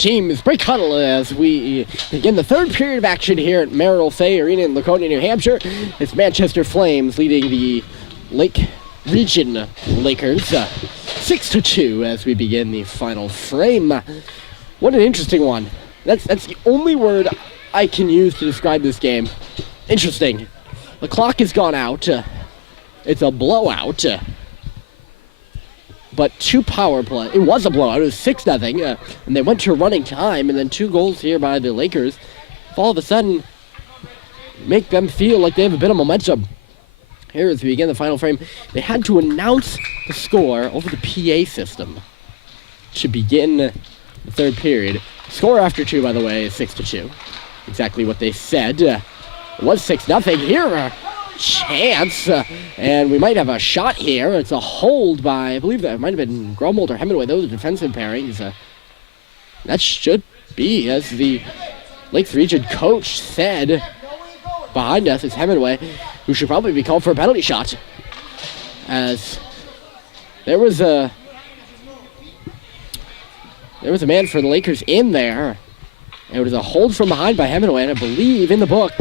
teams break huddle as we begin the third period of action here at Merrill Arena in Laconia, New Hampshire. It's Manchester Flames leading the Lake Region Lakers 6-2 as we begin the final frame. What an interesting one. That's the only word I can use to describe this game. Interesting. The clock has gone out. It's a blowout. But two power play. It was a blowout. It was 6-0. And they went to running time, and then 2 goals here by the Lakers. All of a sudden, make them feel like they have a bit of momentum. Here as we begin the final frame, they had to announce the score over the PA system to begin the third period. Score after 2, by the way, is 6-2. Exactly what they said. It was 6-0 here. Chance, and we might have a shot here. It's a hold by, I believe that might have been Grummold or Hemingway. Those are defensive pairings. That should be, as the Lakes Region coach said. Behind us is Hemingway, who should probably be called for a penalty shot. As there was a man for the Lakers in there. It was a hold from behind by Hemingway, and I believe in the book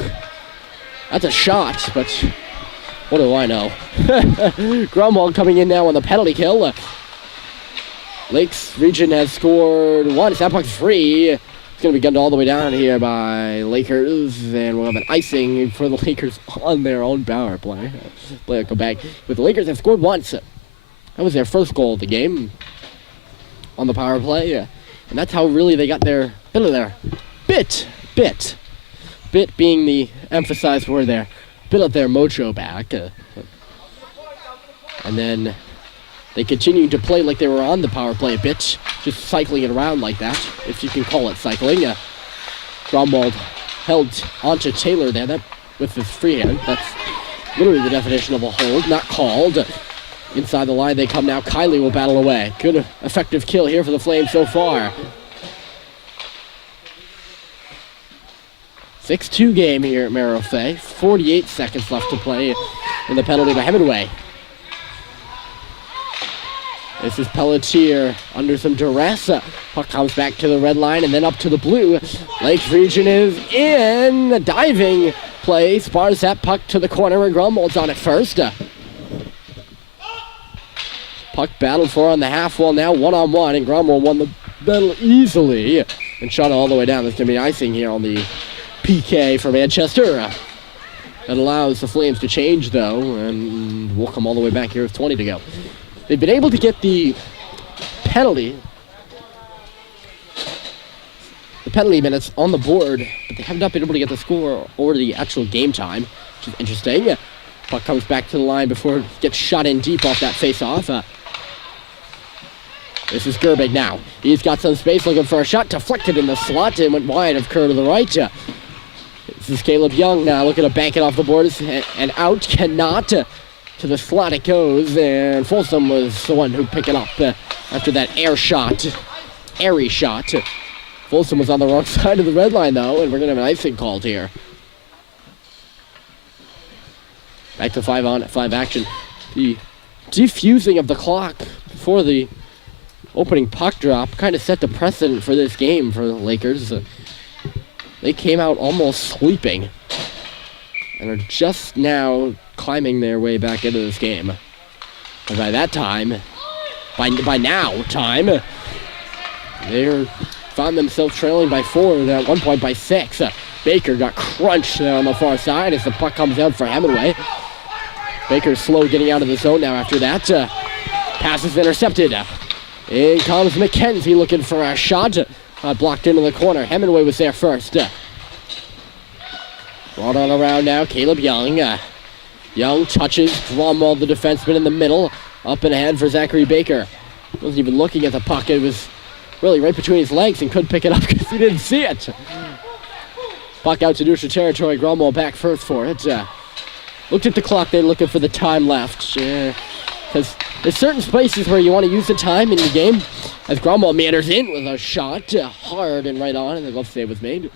that's a shot, but what do I know? Grumwald coming in now on the penalty kill. Lakes Region has scored once. That puck's free. It's going to be gunned all the way down here by Lakers, and we'll have an icing for the Lakers on their own power play. Play will go back. But the Lakers have scored once. That was their first goal of the game on the power play, and that's how really they got their bit being the emphasized word there, bit of their mojo back. And then they continued to play like they were on the power play a bit, just cycling it around like that, if you can call it cycling. Grumwald held onto Taylor there with his free hand. That's literally the definition of a hold, not called. Inside the line they come now. Kylie will battle away. Good effective kill here for the Flames so far. 6-2 game here at Merrill. 48 seconds left to play in the penalty by Hemingway. This is Pelletier under some duress. Puck comes back to the red line and then up to the blue. Lakes Region is in. The diving play spars that puck to the corner and Grummold's on it first. Puck battled for on the half wall now, 1-on-1, and Grummold won the battle easily and shot it all the way down. There's going to be icing here on the PK for Manchester. That allows the Flames to change, though, and we'll come all the way back here with 20 to go. They've been able to get the penalty minutes on the board, but they have not been able to get the score or the actual game time, which is interesting. Puck comes back to the line before it gets shot in deep off that face-off. This is Gerbig now. He's got some space looking for a shot, deflected in the slot and went wide of Kerr to the right. This is Caleb Young now looking to bank it off the boards and out. Cannot. To the slot it goes, and Folsom was the one who picked it up after that airy shot. Folsom was on the wrong side of the red line, though, and we're going to have an icing called here. Back to 5-on-5 action. The defusing of the clock before the opening puck drop kind of set the precedent for this game for the Lakers. They came out almost sleeping and are just now climbing their way back into this game. And by that time, by now time, they found themselves trailing by 4 and at one point by 6. Baker got crunched there on the far side as the puck comes out for Hemingway. Baker's slow getting out of the zone now after that. Pass is intercepted. In comes McKenzie looking for a shot. Blocked into the corner. Hemingway was there first. Brought on around now, Caleb Young. Young touches Grummold, the defenseman in the middle. Up and ahead for Zachary Baker. Wasn't even looking at the puck. It was really right between his legs and couldn't pick it up because he didn't see it. Puck out to neutral territory. Grummold back first for it. Looked at the clock. They're looking for the time left. Because there's certain spaces where you want to use the time in the game. As Grummold meanders in with a shot, hard and right on, and the glove save was made.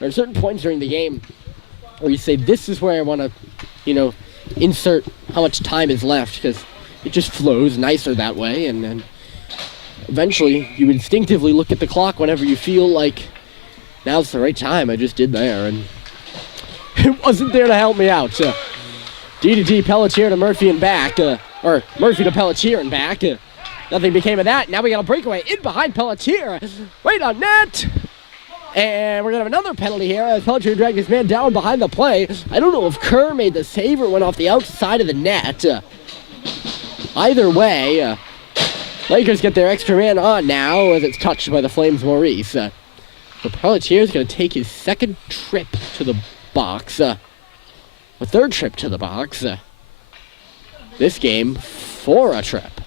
There are certain points during the game where you say, this is where I want to, insert how much time is left, because it just flows nicer that way, and then eventually you instinctively look at the clock whenever you feel like now's the right time. I just did there, and it wasn't there to help me out. D to D, Pelletier to Murphy and back, or Murphy to Pelletier and back. Nothing became of that. Now we got a breakaway in behind Pelletier, right on net. And we're going to have another penalty here as Pelletier dragged his man down behind the play. I don't know if Kerr made the save or went off the outside of the net. Either way, Lakers get their extra man on now as it's touched by the Flames' Maurice. So Pelletier is going to take his second trip to the box. A third trip to the box. This game for a trip.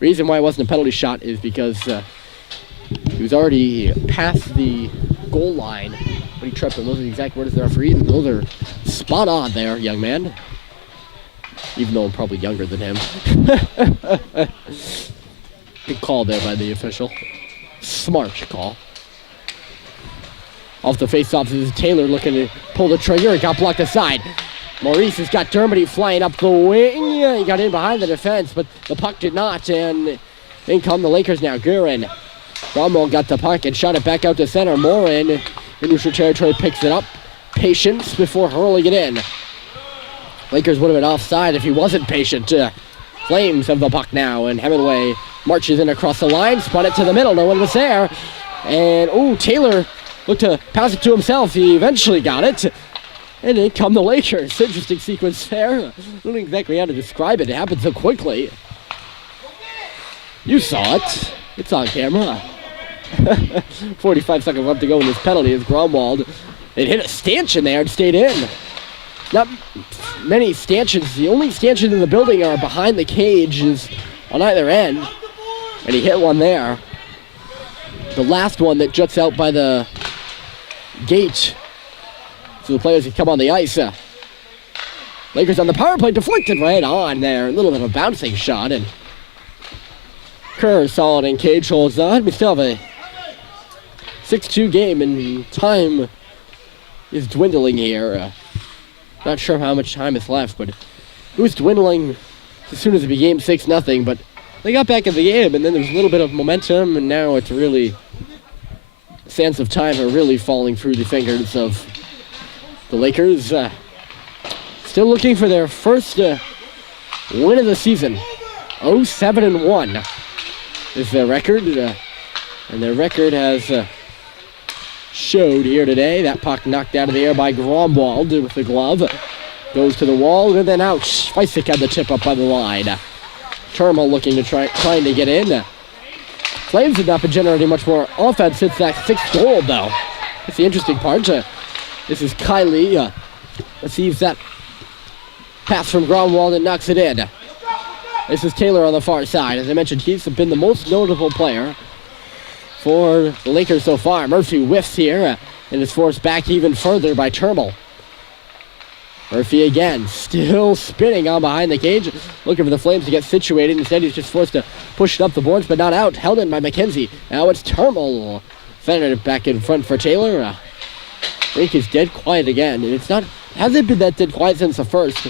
Reason why it wasn't a penalty shot is because he was already past the goal line when he tripped him. Those are the exact words of the referee, and those are spot on there, young man. Even though I'm probably younger than him. Good call there by the official. Smart call. Off the face-off, this is Taylor looking to pull the trigger. It got blocked aside. Maurice has got Dermody flying up the wing. He got in behind the defense, but the puck did not, and in come the Lakers now. Guerin. Cromwell got the puck and shot it back out to center. Morin in neutral territory picks it up. Patience before hurling it in. Lakers would have been offside if he wasn't patient. Flames have the puck now, and Hemingway marches in across the line, spun it to the middle. No one was there. And, Taylor looked to pass it to himself. He eventually got it. And in come the Lakers. Interesting sequence there. I don't know exactly how to describe it. It happened so quickly. You saw it. It's on camera. 45 seconds left to go in this penalty as Gromwald. It hit a stanchion there and stayed in. Not many stanchions. The only stanchions in the building are behind the cages on either end. And he hit one there. The last one that juts out by the gate. So the players can come on the ice. Lakers on the power play, deflected right on there. A little bit of a bouncing shot, and Kerr solid in cage holds on. We still have a 6-2 game, and time is dwindling here. Not sure how much time is left, but it was dwindling as soon as it became 6-0. But they got back in the game, and then there's a little bit of momentum, and now it's really sands of time are really falling through the fingers of the Lakers. Still looking for their first win of the season. 0-7-1 is their record. And their record has showed here today. That puck knocked out of the air by Gromwald with the glove. Goes to the wall and then out. Feisik had the tip up by the line. Termal looking to trying to get in. Flames have not been generating much more offense since that sixth goal, though. That's the interesting part. This is Kylie. Receives that pass from Gromwald and knocks it in. This is Taylor on the far side. As I mentioned, he's been the most notable player for the Lakers so far. Murphy whiffs here and is forced back even further by Termal. Murphy again, still spinning on behind the cage, looking for the Flames to get situated. Instead, he's just forced to push it up the boards, but not out. Held in by McKenzie. Now it's Termal. Fenner back in front for Taylor. Rink is dead quiet again, and hasn't been that dead quiet since the first.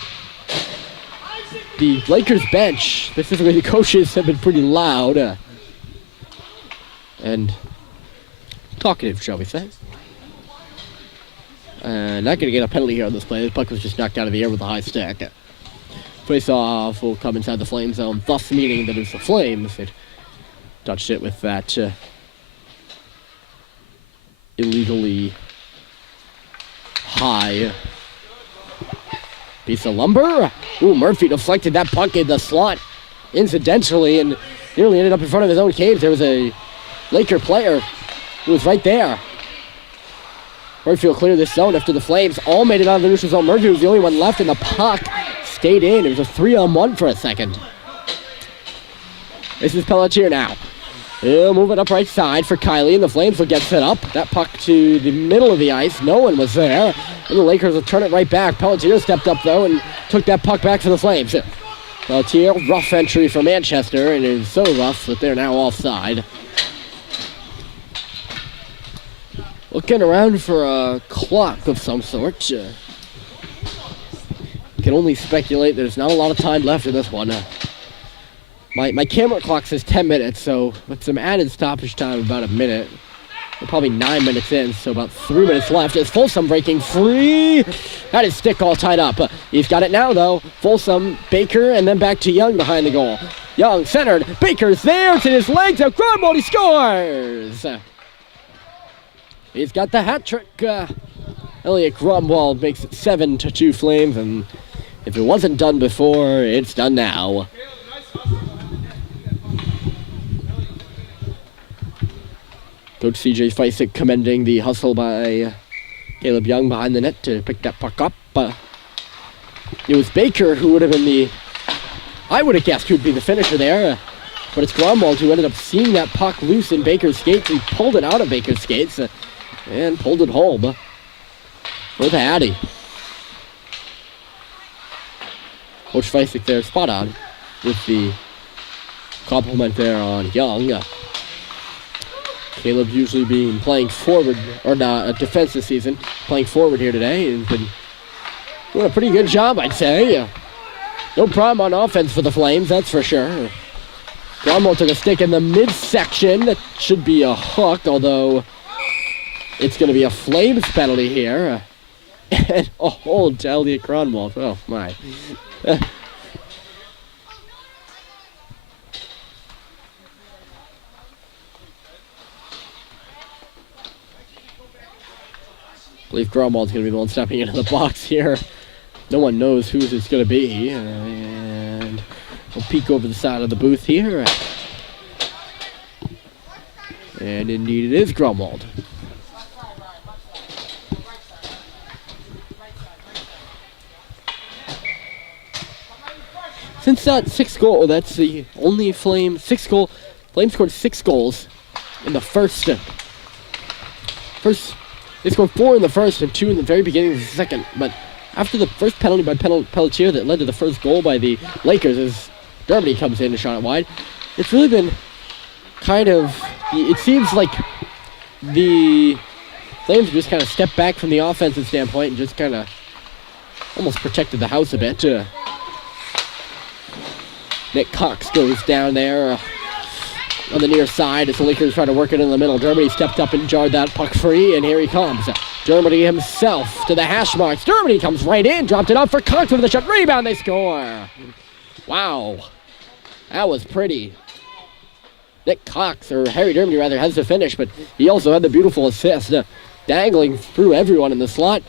The Lakers bench, specifically the coaches, have been pretty loud and talkative, shall we say. Not going to get a penalty here on this play. The puck was just knocked out of the air with a high stick. Face-off will come inside the Flame zone, thus meaning that it's the Flames that touched it with that illegally high piece of lumber. Murphy deflected that puck in the slot incidentally and nearly ended up in front of his own cage. There was a Laker player who was right there. Murphy will clear this zone after the Flames all made it out of the neutral zone. Murphy was the only one left, and the puck stayed in. It was a 3-on-1 for a second. This is Pelletier now. He'll move it up right side for Kylie, and the Flames will get set up. That puck to the middle of the ice. No one was there. And the Lakers will turn it right back. Pelletier stepped up, though, and took that puck back for the Flames. Pelletier, rough entry for Manchester, and it is so rough that they're now offside. Looking around for a clock of some sort. Because can only speculate. There's not a lot of time left in this one. My camera clock says 10 minutes, so with some added stoppage time, about a minute. We're probably 9 minutes in, so about 3 minutes left. It's Folsom breaking free. That is Stick all tied up. He's got it now, though. Folsom, Baker, and then back to Young behind the goal. Young centered. Baker's there. It's in his legs. Now Grunwald, he scores. He's got the hat trick. Elliot Grunwald makes it 7-2 Flames, and if it wasn't done before, it's done now. Coach C.J. Feisig commending the hustle by Caleb Young behind the net to pick that puck up. It was Baker who would have been I would have guessed who'd be the finisher there. But it's Grunwald who ended up seeing that puck loose in Baker's skates. He pulled it out of Baker's skates and pulled it home with a Hattie. Coach Feisig there, spot on with the compliment there on Young. Caleb usually playing forward, or not, defense this season, playing forward here today, and been doing a pretty good job, I'd say. No problem on offense for the Flames, that's for sure. Grunwald took a stick in the midsection. That should be a hook, although it's going to be a Flames penalty here. And a hold to Elliot Grunwald. Oh, my. I believe Grunwald's going to be the one stepping into the box here. No one knows whose it's going to be. And we'll peek over the side of the booth here. And indeed it is Grunwald. Since that sixth goal, that's the only Flames scored 6 goals in the first. They scored 4 in the first and 2 in the very beginning of the second. But after the first penalty by Pelletier that led to the first goal by the Lakers, as Germany comes in to shot it wide, it's really been kind of, it seems like the Flames just kind of stepped back from the offensive standpoint and just kind of almost protected the house a bit. Nick Cox goes down there on the near side as the Lakers try to work it in the middle. Germany stepped up and jarred that puck free, and here he comes. Germany himself to the hash marks. Germany comes right in, dropped it off for Cox with the shot. Rebound, they score. Wow. That was pretty. Nick Cox, or Harry Germany rather, has the finish, but he also had the beautiful assist, dangling through everyone in the slot.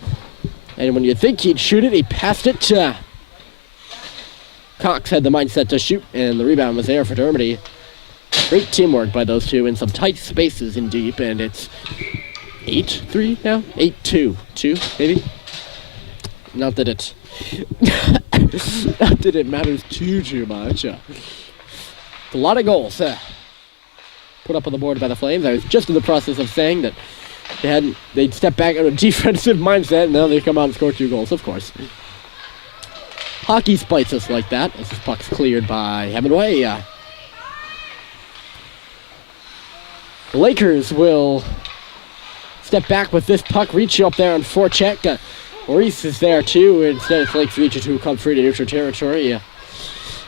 And when you think he'd shoot it, he passed it to Cox. Had the mindset to shoot, and the rebound was there for Germany. Great teamwork by those two in some tight spaces in deep, and it's 8-3 now? 8-2. 2, maybe? Not that it matters too much. A lot of goals put up on the board by the Flames. I was just in the process of saying that they'd step back on a defensive mindset, and now they come out and score 2 goals, of course. Hockey spites us like that as this puck's cleared by Hemingway. The Lakers will step back with this puck, reach up there on forecheck. Maurice is there too. Instead, Flames reach it to come free to neutral territory.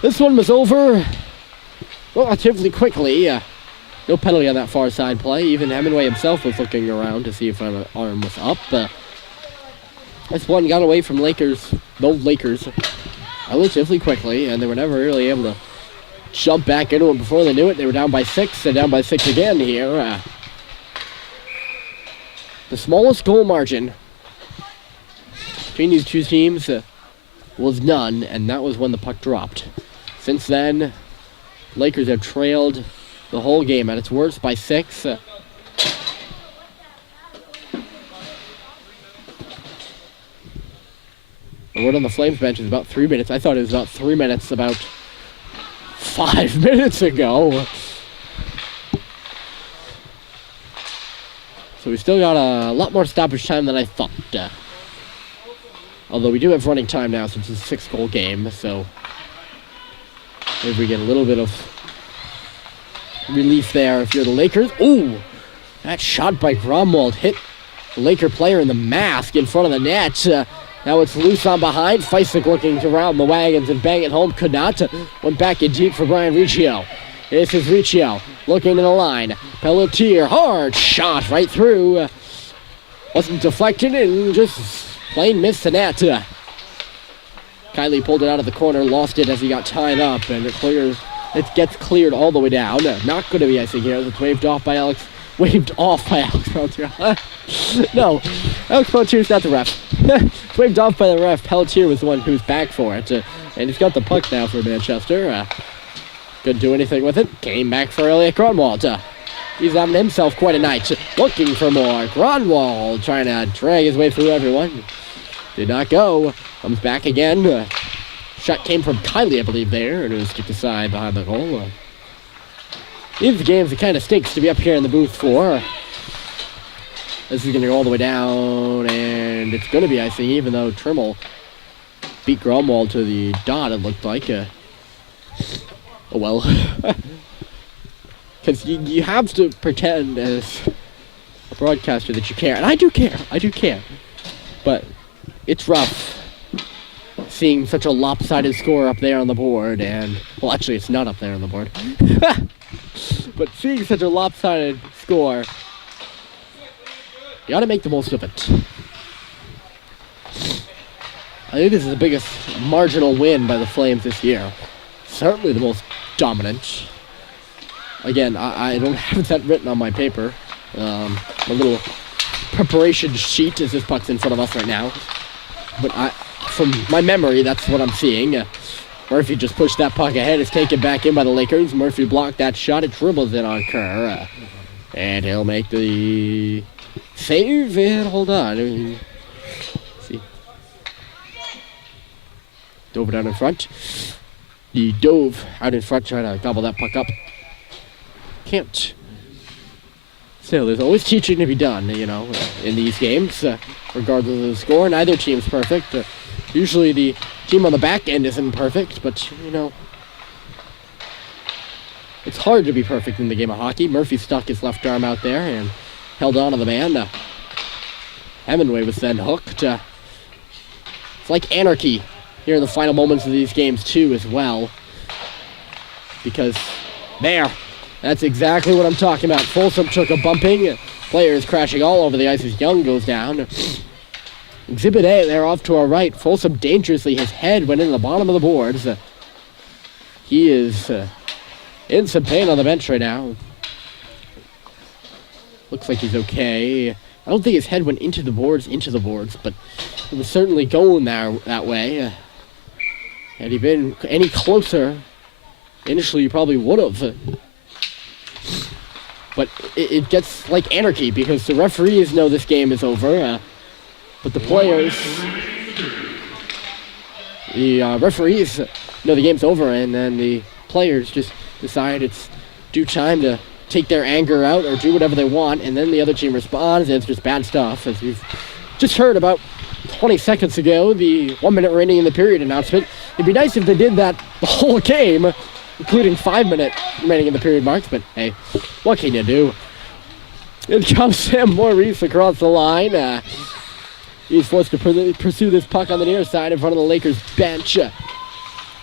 This one was over relatively quickly. No penalty on that far side play. Even Hemingway himself was looking around to see if an arm was up. This one got away from the Lakers relatively quickly, and they were never really able to jump back into it before they knew it. They were down by 6, and down by 6 again here. The smallest goal margin between these two teams was none, and that was when the puck dropped. Since then, Lakers have trailed the whole game at its worst by 6. The word on the Flames bench is about 3 minutes. I thought it was about 3 minutes about 5 minutes ago. So we still got a lot more stoppage time than I thought. Although we do have running time now since it's a 6-goal game, so maybe we get a little bit of relief there if you're the Lakers. Ooh! That shot by Grunwald hit the Laker player in the mask in front of the net. Now it's loose on behind. Feisig looking to round the wagons and bang it home. Could not. Went back in deep for Brian Riccio. This is Riccio looking to the line. Pelletier, hard shot right through. Wasn't deflected and just plain missed the net. Kylie pulled it out of the corner, lost it as he got tied up, and it gets cleared all the way down. Not going to be icing here. It's waved off by Alex Pelletier. No, Alex Pelletier's not the ref. It's waved off by the ref. Pelletier was the one who's back for it. And he's got the puck now for Manchester. Couldn't do anything with it. Came back for Elliot Grunwald. He's having himself quite a night. Looking for more. Grunwald trying to drag his way through everyone. Did not go. Comes back again. Shot came from Kylie, I believe, there. And it was kicked aside behind the goal. These are the games it kind of stinks to be up here in the booth for. This is going to go all the way down, and it's going to be icing, even though Trimmel beat Grunwald to the dot, it looked like. Oh, well. Because you have to pretend as a broadcaster that you care. And I do care. But it's rough seeing such a lopsided score up there on the board, and, well, actually, it's not up there on the board. But seeing such a lopsided score, you ought to make the most of it. I think this is the biggest marginal win by the Flames this year. Certainly the most dominant. Again, I don't have that written on my paper. A little preparation sheet as this puck's in front of us right now. But from my memory, that's what I'm seeing. Murphy just pushed that puck ahead. It's taken back in by the Lakers. Murphy blocked that shot. It dribbles it on Kerr. And he'll make the save. And hold on. Let's see. Dove down in front. He dove out in front trying to gobble that puck up. Can't. Still, there's always teaching to be done, in these games. Regardless of the score, neither team's perfect. Usually the team on the back end isn't perfect, but, it's hard to be perfect in the game of hockey. Murphy stuck his left arm out there and held on to the man. Hemingway was then hooked. It's like anarchy here in the final moments of these games, too, as well. Because that's exactly what I'm talking about. Folsom took a bumping. Players crashing all over the ice as Young goes down. Exhibit A there off to our right. Folsom dangerously. His head went in the bottom of the boards. He is in some pain on the bench right now. Looks like he's okay. I don't think his head went into the boards, but it was certainly going that way. Had he been any closer, initially he probably would have. But it gets like anarchy because the referees know this game is over, but the players, referees know the game's over, and then the players just decide it's due time to take their anger out or do whatever they want, and then the other team responds, and it's just bad stuff. As you've just heard about 20 seconds ago, the 1 minute remaining in the period announcement. It'd be nice if they did that the whole game, including 5 minute remaining in the period marks, but hey, what can you do? In comes Sam Maurice across the line. He's forced to pursue this puck on the near side in front of the Lakers bench.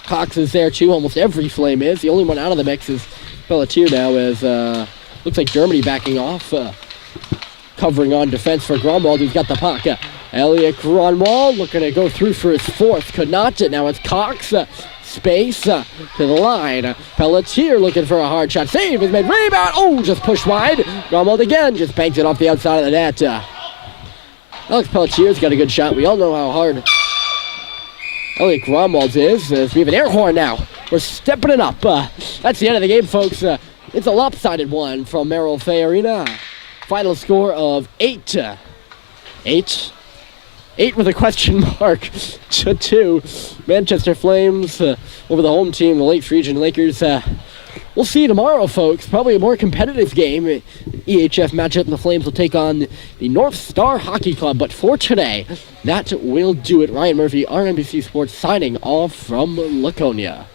Cox is there too, almost every Flame is. The only one out of the mix is Pelletier now, as looks like Germany backing off. Covering on defense for Grunwald, who's got the puck. Elliot Grunwald looking to go through for his fourth. Could not. Now it's Cox. Space to the line. Pelletier looking for a hard shot. Save is made. Rebound. Oh, just pushed wide. Grunwald again. Just banks it off the outside of the net. Alex Pelletier's got a good shot. We all know how hard Elliot Grunwald's is. We have an air horn now. We're stepping it up. That's the end of the game, folks. It's a lopsided one from Merrill Fay Arena. Final score of 8. 8 with a question mark to 2. Manchester Flames over the home team, the Lakes Region Lakers. We'll see you tomorrow, folks. Probably a more competitive game. EHF matchup, and the Flames will take on the North Star Hockey Club. But for today, that will do it. Ryan Murphy, RNBC Sports, signing off from Laconia.